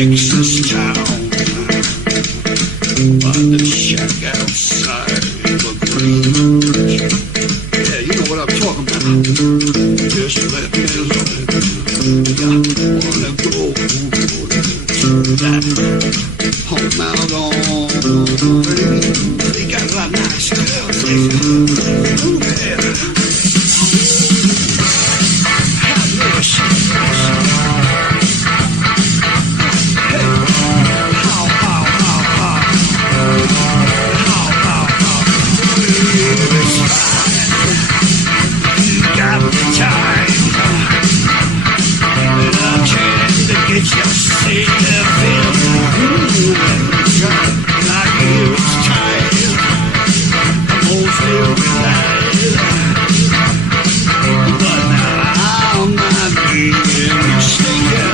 Texas town, but the shack outside the green. Yeah, you know what I'm talking about. Just let me love it. I wanna go to that home out on. They got a lot of nice girls. Ooh, yeah. Have mercy. Get yourself in. I hear it's time. Almost every night. But now I'm not getting mistaken.